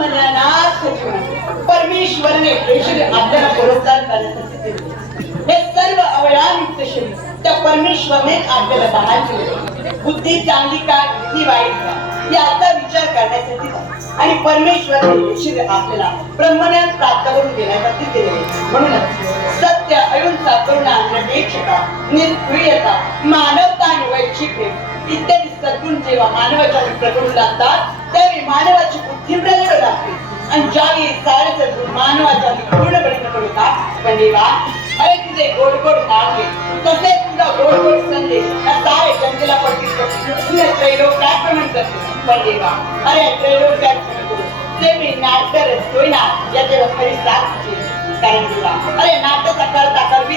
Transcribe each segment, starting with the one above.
ब्रह्मज्ञानात परमेश्वरने हे आपल्याला पुरस्कार करण्यासाठी दिले हे सर्व अवयवायुक्त शरीर त्या परमेश्वरने आपल्याला दान केले. बुद्धी चांगली का ही वाईट का याचा विचार करण्यासाठी आणि परमेश्वर शरीर आपल्याला ब्रह्मज्ञान प्राप्त करून देण्यासाठी दिले. म्हणूनच सत्य अहिंसा करुणा निरपेक्षता निष्क्रियता मानवता आणि वैचित्र्य जेव्हा मानवाच्या प्रकटून लागतात त्यावेळी मानवाची बुद्धी प्रगट लागते आणि ज्यावेळी सारे सद्गुण मानवाच्या पूर्ण प्रयत्न होतात पण देवा अरे तुझे गोड गोड मागले तसे तुझा गोड गोड संदेश या सारे जनतेला पडतील तुझे त्रैलोक्याक्रमण करते. पण देवा अरे त्रैलोक्याक्रमण करू ते मी नाट्य रचतोय ना या तेव्हा खरी साथ कारण देवा अरे नाट्याचा करता करवी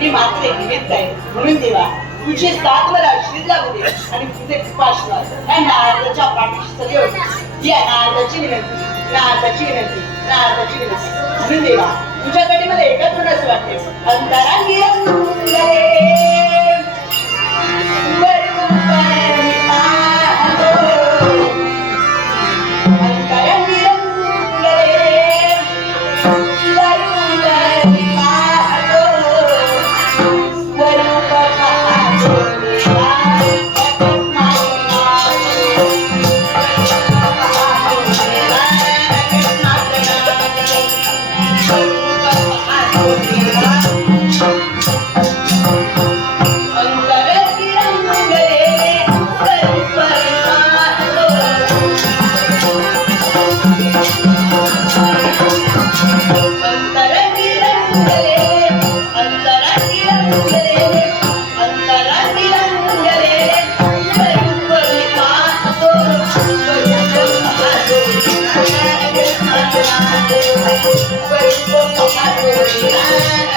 मी मात्र निमित्त आहे. म्हणून देवा तुझे सात मला आशीर्वाद लागू दे आणि तुझे कृपाश्वास या नारदाच्या पाठीशी सगळे होते या नारदाची विनंती. नारदाची विनंती. नारदाची विनंती. म्हणून देवा तुझ्याकडे मला एकच म्हणून वाटते अंतरांगी Ao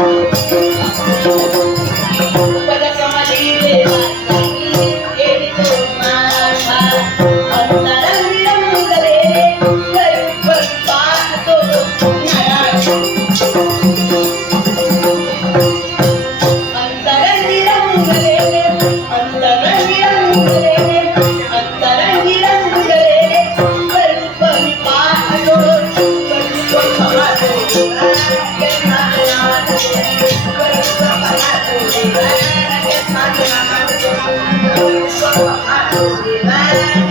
ストップストップストップ。स्वरूप पाहतो